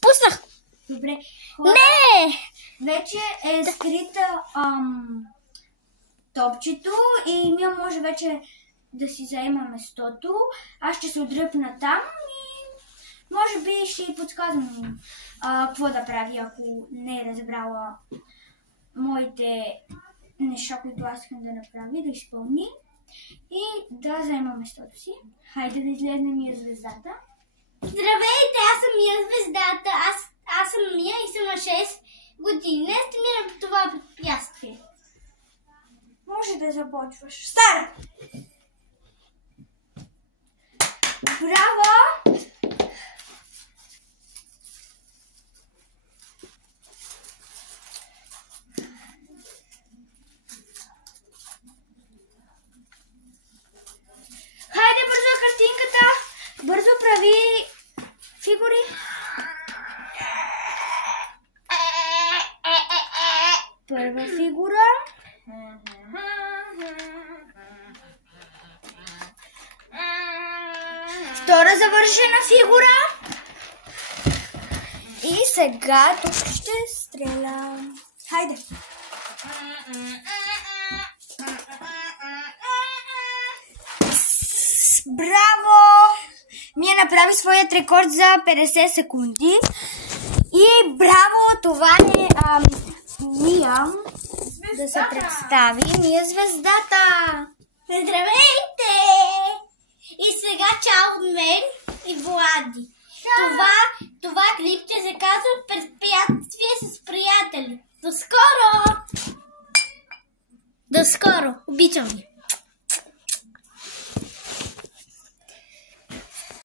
Пуснах! Добре. Не! Вече е скрита топчето и ние може вече да си заема местото. Аз ще се отдръпна там и може би ще й подсказвам какво да прави, ако не е разбрала моите неща, които аз искам да направи, да изпълни и да заема местото си. Хайде да излезне Мия звездата. Здравейте, аз съм Мия звездата. Аз съм Мия и съм на 6 години. Днес тренирам по това препятствие. Може да започваш. Старт! Браво! Хайде бързо картинката! Бързо прави фигури. Първа фигура. Втора завършена фигура. И сега тук ще стрелям. Хайде. Браво! Мия направи своят рекорд за 50 секунди. И браво! Това е Мия. Да се представи. Мия звездата. Здравейте! И сега чао от мен и Влади. Това клипче се казва Препятствие с приятели. До скоро! До скоро! Обичам ви!